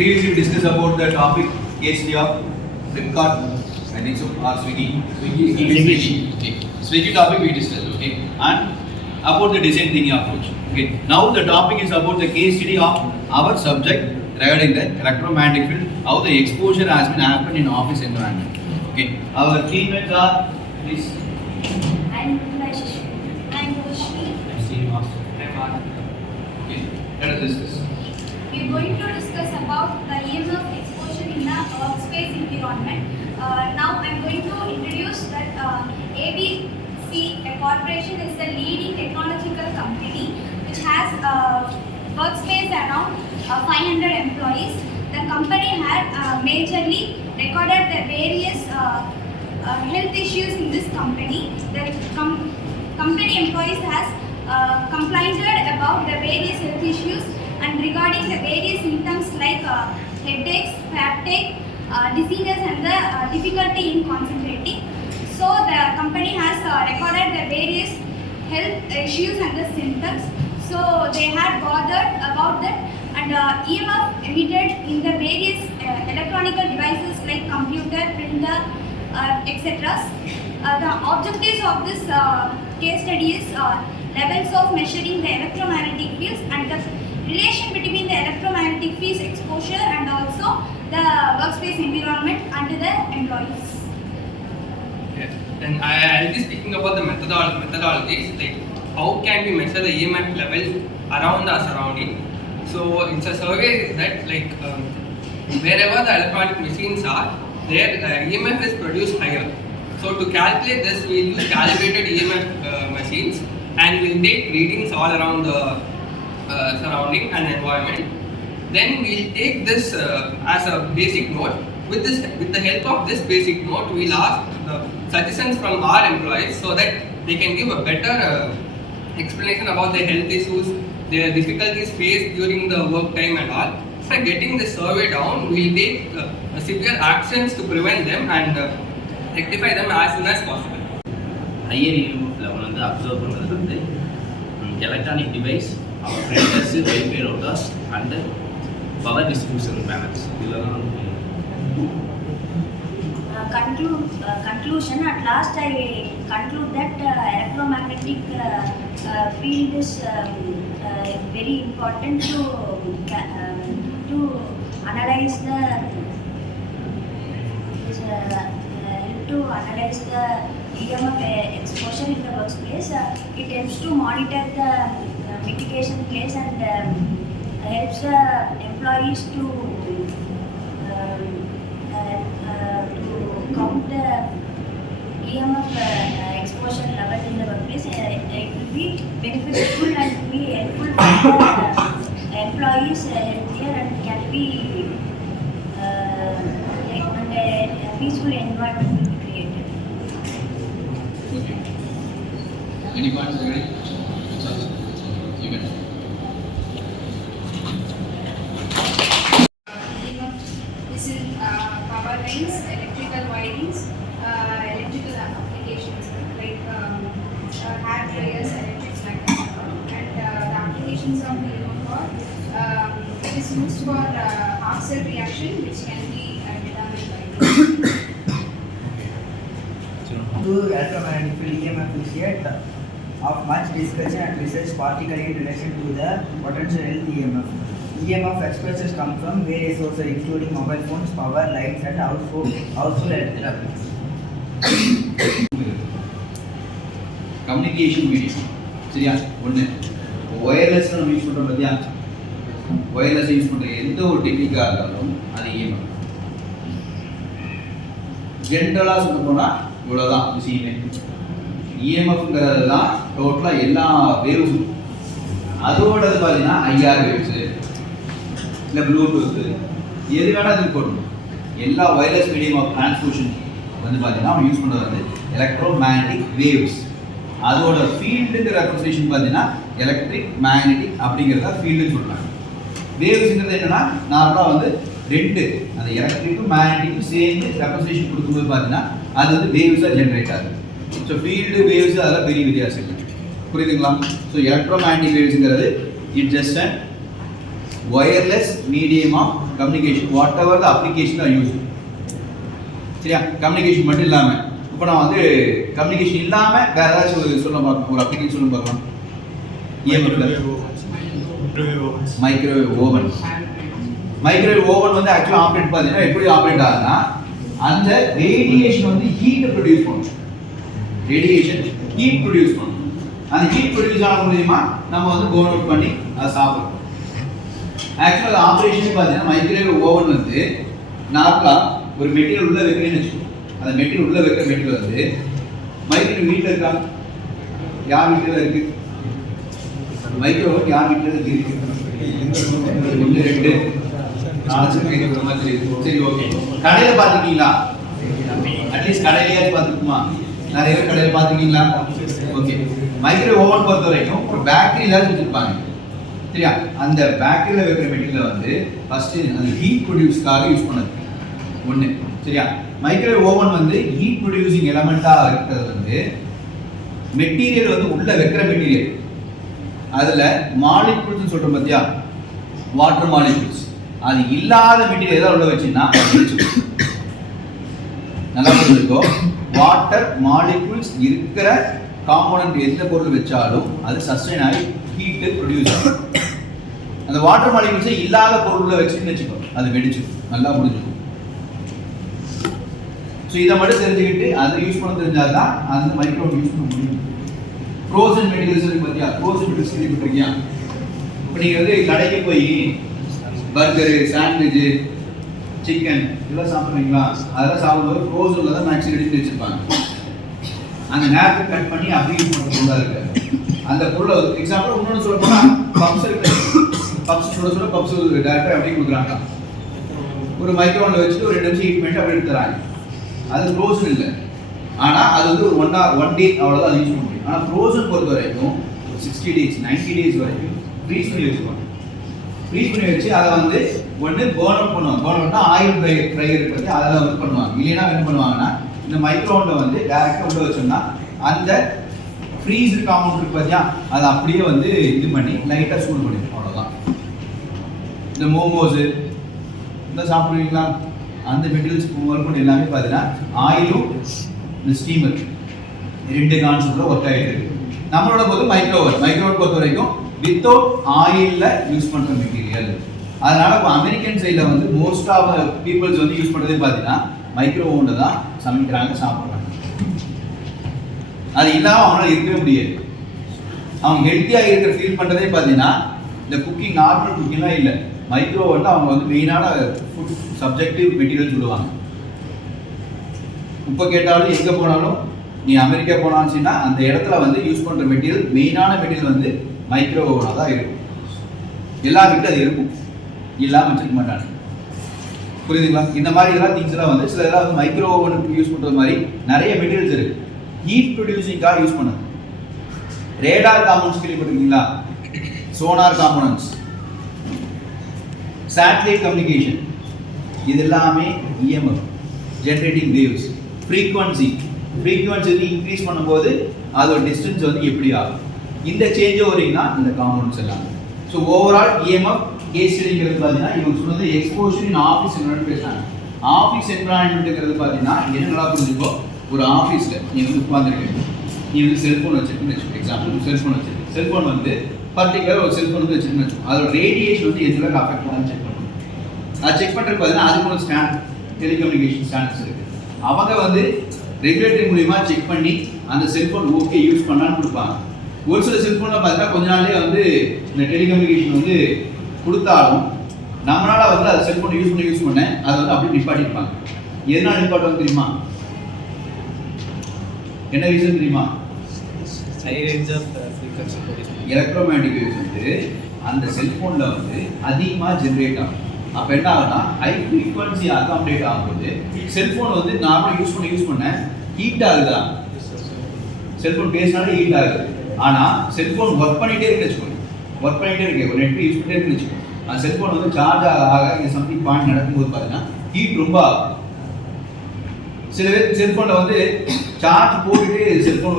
Previously we discussed about the topic case study of Flipkart, I think so, or Swiggy. Okay. Swiggy topic we discussed, okay, and about the design thinking approach. Okay. Now the topic is about the case study of our subject regarding the electromagnetic field, how the exposure has been happened in office environment. Okay. Our teammates are please. I'm Rajesh. I'm Roshni. I'm Srinivas. Okay. Let us discuss. We're going to discuss about the EMF exposure in the workspace environment. Now I'm going to introduce that ABC, a corporation, is the leading technological company which has workspace around 500 employees. The company had majorly recorded the various health issues in this company. The company employees has complained about the various health issues and regarding the various symptoms like headaches, fatigue, dizziness and the difficulty in concentrating. So the company has recorded the various health issues and the symptoms. So they had bothered about that, and EMF emitted in the various electronic devices like computer, printer, etc. The objectives of this case study is levels of measuring the electromagnetic fields and the relation between the electromagnetic fields exposure and also the workspace environment and the employees. Yes. Then I'll be speaking about the methodologies, like how can we measure the EMF levels around our surrounding. So it's a survey that wherever the electronic machines are, their EMF is produced higher. So to calculate this, we'll use calibrated EMF machines and we'll take readings all around the surrounding and environment. Then we'll take this as a basic note. With the help of this basic note, we'll ask suggestions from our employees so that they can give a better explanation about their health issues, their difficulties faced during the work time and all. After getting the survey down, we'll take severe actions to prevent them and rectify them as soon as possible. Higher EMF level வந்து observe பண்ணுறது வந்து electronic device, our printers, Wi-Fi routers and power distribution panels. இதெல்லாம் Conclusion. At last, I conclude that electromagnetic field is very important to analyze the EMF exposure in the workplace. It helps to monitor the mitigation place and helps employees to count the EMF exposure level in the workplace. It will be beneficial and be helpful for the employees healthier and can be and a peaceful environment will be created. Okay. Any points ready? You can. This is power lines, electrical wirings, electrical applications like hair dryers, electric magnets, and the applications of it is used for half cell reaction, which can be determined by To electromagnetic field EMF is yet of much discussion and research, particularly in relation to the potential health EMF. EMF expressions come from various sources including mobile phones, power lines and household electrical appliances. Communication medium. சரியா? ஒன்று wireless நம்ம use பண்ணுறோம் பார்த்தியா? Wireless use பண்ணுற எந்த ஒரு டெக்னிக்காக இருந்தாலும் அது EMF. ஜென்ரலாக சொல்ல போனால் இவ்வளோதான் விஷயமே. EMFங்கிறது தான் டோட்டலாக எல்லா வேவ்ஸும். அதோடது பார்த்தீங்கன்னா IR வேவ்ஸு இல்லை ப்ளூடூத்து எது வேணால் இது போடணும். எல்லா ஒயர்லெஸ் மீடியம் ஆஃப் டிரான்ஸ்மிஷன் வந்து பார்த்தீங்கன்னா அவங்க யூஸ் பண்ணுறது வந்து எலக்ட்ரோமேக்னெட்டிக் வேவ்ஸ். அதோட ஃபீல்டுங்கிற ரெப்ரசன்டேஷன் பார்த்தீங்கன்னா எலக்ட்ரிக் மேக்னெட்டிக் அப்படிங்கிறத ஃபீல்டுன்னு சொல்கிறாங்க. வேவ்ஸுங்கிறது என்னென்னா நார்மலாக வந்து ரெண்டு அந்த எலக்ட்ரிக்கும் மேக்னெட்டிக்கும் சேர்ந்து ரெப்ரசன்டேஷன் கொடுக்கும்போது பார்த்தீங்கன்னா அது வந்து வேவ்ஸாக ஜென்ரேட் ஆகுது. ஸோ ஃபீல்டு வேவ்ஸ் அதெல்லாம் பெரிய வித்தியாசம் இல்லை. புரியுதுங்களா? ஸோ எலக்ட்ரோமேக்னெட்டிக் வேவ்ஸுங்கிறது it just and wireless medium of communication whatever the application are use. சரியா, கம்யூனிகேஷன் மட்டும் இல்லாமல் இப்போ நான் வந்து கம்யூனிகேஷன் இல்லாமல் வேற ஏதாச்சும் சொல்ல பார்க்கணும், ஒரு அப்ளிகேஷன் சொல்ல பார்க்கலாம். Microwave oven. மைக்ரோவேவ் ஓவன் வந்து ஆக்சுவலாக ஆப்ரேட் பார்த்தீங்கன்னா எப்படி ஆப்ரேட் ஆகுதுன்னா அந்த ரேடியேஷன் வந்து ஹீட்டை ப்ரொடியூஸ் பண்ணும். ரேடியேஷன் ஹீட் ப்ரொடியூஸ் பண்ணும். அந்த ஹீட் ப்ரொடியூஸ் ஆன மூலியமா நம்ம வந்து போன் அவுட் பண்ணி அதை சாப்பிடுறோம். ஆக்சுவலாக ஆப்ரேஷன் பார்த்தீங்கன்னா மைக்ரோவேவ் ஓவன் வந்து நார்மலாக ஒரு மெட்டீரியல் உள்ள வைக்கிறேன்னு வச்சுக்கோங்க. அந்த மெட்டீரியல் உள்ள வைக்கிற மெட்டீரியல் வந்து மைக்ரோவேவ் வீட்டில் இருக்கா? யார் வீட்டில் இருக்கு மைக்ரோவேவ்? யார் வீட்டில் இருக்கு? 1 2 4 மாதிரி. சரி, ஓகே. கடையில் பார்த்துருக்கீங்களா? அட்லீஸ்ட் கடையிலேயே பார்த்துக்குமா? நிறைய பேர் கடையில் பார்த்துருக்கீங்களா? ஓகே. மைக்ரோவேவ் ஓவன் பொறுத்த வரைக்கும் ஒரு பேட்டரியில வச்சுருப்பாங்க. சரியா, அந்த பேட்டரியில் வைக்கிற மெட்டீரியல் வந்து ஃபர்ஸ்ட் அந்த ஹீட் ப்ரொடியூஸ்க்காக யூஸ் பண்ணது ஒன்று. சரியா, மைக்ரோவேவ் ஓவன் வந்து ஹீட் ப்ரொடியூசிங் எலமெண்ட்டாக இருக்கிறது வந்து மெட்டீரியல் வந்து உள்ள வைக்கிற மெட்டீரியல். அதில் மாலிகூல்ஸ் சொல்கிறோம் பார்த்தியா, வாட்டர் மாலிகூல்ஸ், அது இல்லாத மெட்டீரியல் எதாவது உள்ள வச்சுன்னா நல்லா புரிஞ்சுக்கோ. வாட்டர் மாலிகூல்ஸ் இருக்கிற காம்போனன்ட் எந்த பொருள் வச்சாலும் அது சஸ்டைன் ஆகி ஹீட்டு ப்ரொடியூஸ் ஆகும். அந்த வாட்டர் மாலிகூல்ஸை இல்லாத பொருளில் வச்சுன்னு வச்சுக்கோ, அது வெடிச்சிடும். நல்லா புரிஞ்சுக்கும். ஸோ இதை மட்டும் தெரிஞ்சுக்கிட்டு அதை யூஸ் பண்ண தெரிஞ்சாதான் அந்த மைக்ரோவேவ் யூஸ் பண்ண முடியும். ஃப்ரோசன் மெட்டீரியல்ஸ் இருக்கு பார்த்தியா, ஃப்ரோசன் மெட்டீரியல்ஸ் கேள்விப்பட்டிருக்கியா? இப்போ நீங்கள் வந்து கடைக்கு போய் பர்கரு, சாண்ட்விட்சு, சிக்கன் இதெல்லாம் சாப்பிட்றீங்களா? அதெல்லாம் சாப்பிடும்போது ஃப்ரோசனில் தான் மேக்ஸிமம் எடுத்து வச்சுருப்பாங்க. அந்த நேரத்தை கட் பண்ணி அப்படியே யூஸ் பண்ணுற பொருளாக இருக்குது. அந்த பொருளை எக்ஸாம்பிள் இன்னொன்று சொல்ல போனால் பப்ஸ் இருக்குது. பப்ஸ் சுட பப்ஸ் டேரக்டாக அப்படியே கொடுக்குறாங்க. ஒரு மைக்ரோவனில் வச்சுட்டு ஒரு 2 நிமிஷம் ஹீட் பண்ணிட்டு அப்படியே எடுத்துறாங்க. அது ஃப்ரோசன் இல்லை, ஆனால் அது வந்து ஒரு 1 டே அவ்வளோதான் அது யூஸ் பண்ண முடியும். ஆனால் ஃப்ரோசன் பொறுத்த வரைக்கும் 60 days 90 days வரைக்கும் ஃப்ரீஸ் பண்ணி வச்சுக்கணும். ஃப்ரீஸ் பண்ணி வச்சு அதை வந்து ஒன்று பேர்ன் அவுட் பண்ணுவாங்க. பேர்ன் அவுட்னா ஆயில் ஃப்ரையர் பற்றி அதெல்லாம் வந்து பண்ணுவாங்க. இல்லைன்னா என்ன பண்ணுவாங்கன்னா இந்த மைக்ரோவனில் வந்து டேரெக்டாக உள்ள வச்சோம்னா அந்த ஃப்ரீஸ் காம்பவுண்ட் இருக்கு பார்த்தியா, அதை அப்படியே வந்து இது பண்ணி லைட்டாக சூடு பண்ணிடும். அவ்வளோதான். இந்த மோமோஸு இந்த சாப்பிடுவீங்களா, அந்த மெட்டீரியல்ஸ் முதல் எல்லாமே பார்த்தீங்கன்னா ஆயிலும் இந்த ஸ்டீமர் 2 கான்செப்டில் ஒர்க் ஆகிட்டு இருக்கு. நம்மளோட போது மைக்ரோவேவ் பொறுத்த வரைக்கும் வித்தவுட் ஆயிலில் யூஸ் பண்ணுற மெட்டீரியல். அதனால இப்போ அமெரிக்கன் சைடில் வந்து மோஸ்ட் ஆஃப் பீப்புள்ஸ் வந்து யூஸ் பண்ணுறதே பார்த்தீங்கன்னா மைக்ரோவேவில் தான் சமைக்கிறாங்க, சாப்பிட்றாங்க. அது இல்லாமல் அவங்களால இருக்கவே முடியாது. அவங்க ஹெல்த்தியாக இருக்கிற ஃபீல் பண்ணுறதே பார்த்தீங்கன்னா இந்த குக்கிங் நார்மல் குக்கிங்லாம் இல்லை, மைக்ரோவேவில் அவங்க வந்து மெயினான ஃபுட் சப்ஜெக்டிவ் மெட்டீரியல் சொல்லுவாங்க. இப்போ கேட்டாலும் எங்கே போனாலும் நீ அமெரிக்கா போனாச்சுன்னா அந்த இடத்துல வந்து யூஸ் பண்ணுற மெட்டீரியல் மெயினான மெட்டீரியல் வந்து மைக்ரோவேவாக தான் இருக்கும். எல்லா வீட்டிலும் அது இருக்கும், இல்லாமல் வச்சுக்க மாட்டாங்க. புரியுதுங்களா? இந்த மாதிரி இதெல்லாம் திங்ஸ் எல்லாம் வந்து சில இதெல்லாம் வந்து மைக்ரோவேவனுக்கு யூஸ் பண்ணுற மாதிரி நிறைய மெட்டீரியல்ஸ் இருக்கு. ஹீட் ப்ரொடியூசிங்காக யூஸ் பண்ணுது. ரேடார் காம்பவுண்ட்ஸ் கேள்விப்பட்டிருக்கீங்களா? சோனார் காம்பவுண்ட்ஸ், சேட்டலைட் கம்யூனிகேஷன், இது எல்லாமே EMF generating waves. Frequency increase பண்ணும்போது அதோட டிஸ்டன்ஸ் வந்து எப்படி ஆகும், இந்த சேஞ்ச் ஓவரிங்னா இந்த காம்பவுண்ட்ஸ் எல்லாம். ஸோ ஓவரால் இஎம்எஃப் கேஸ் ஸ்டடிங்கிறது பார்த்தீங்கன்னா இவங்க சொன்னது எக்ஸ்போஷர் இன் ஆஃபீஸ் என்வரான்மெண்ட் பேசுகிறாங்க. ஆஃபீஸ் என்வரான்மெண்ட்டுங்கிறது பார்த்தீங்கன்னா என்ன நல்லா புரிஞ்சுக்கோ, ஒரு ஆஃபீஸில் நீ வந்து உட்காந்துருக்கீங்க, நீ வந்து செல்ஃபோன் வச்சுருக்குன்னு வச்சுக்கோ. எக்ஸாம்பிள் செல்ஃபோன் வச்சுருக்கு, செல்ஃபோன் வந்து பர்டிகுலர் ஒரு செல்ஃபோன் வந்து வச்சுருக்குன்னு வச்சுக்கோ. அதோட ரேடியேஷன் வந்து எந்த அளவுக்கு அஃபெக்ட் பண்ணான்னு செக் பண்ணணும். அது செக் பண்ணுறது பார்த்தீங்கன்னா அதுக்கு ஒரு ஸ்டாண்டர்ட் டெலிகம்யூனிகேஷன் ஸ்டாண்டர்ட்ஸ் இருக்குது. அவங்க வந்து ரெகுலேட்டரி மூலிமா செக் பண்ணி அந்த செல்ஃபோன் ஓகே யூஸ் பண்ணான்னு கொடுப்பாங்க. ஒரு சில செல்ஃபோனில் பார்த்தீங்கன்னா கொஞ்ச நாள்லேயே வந்து இந்த டெலிகம்யூனிகேஷன் வந்து கொடுத்தாலும் நம்மளால் வந்து அந்த செல்ஃபோன் யூஸ் பண்ண அதை வந்து அப்படியே நிப்பாட்டிருப்பாங்க. எதனால் நிப்பாட்டுவாங்க தெரியுமா? என்ன ரீசன் தெரியுமா? எலக்ட்ரோமேட்டிக் வேவ்ஸ் வந்து அந்த செல்ஃபோனில் வந்து அதிகமாக ஜென்ரேட் ஆகும். அப்போ என்ன ஆகுதுன்னா ஹை ஃப்ரீக்வன்சி அகாமடேட் ஆகும்போது செல்ஃபோன் வந்து நார்மலாக யூஸ் பண்ண ஹீட் ஆகுதா? செல்ஃபோன் பேசினாலே ஹீட் ஆகுது. ஆனால் செல்ஃபோன் ஒர்க் பண்ணிகிட்டே இருக்குன்னு வச்சுக்கோங்க, ஒர்க் பண்ணிகிட்டே இருக்கு, ஒரு நெட் யூஸ் பண்ணிட்டே இருக்குன்னு வச்சுக்கோங்க. அந்த செல்ஃபோன் வந்து சார்ஜ் ஆக இங்கே சம்திங் பாயிண்ட் நடக்கும்போது பார்த்தீங்கன்னா ஹீட் ரொம்ப ஆகும். சில பேர் செல்ஃபோனில் வந்து சார்ஜ் போட்டுட்டு செல்ஃபோன்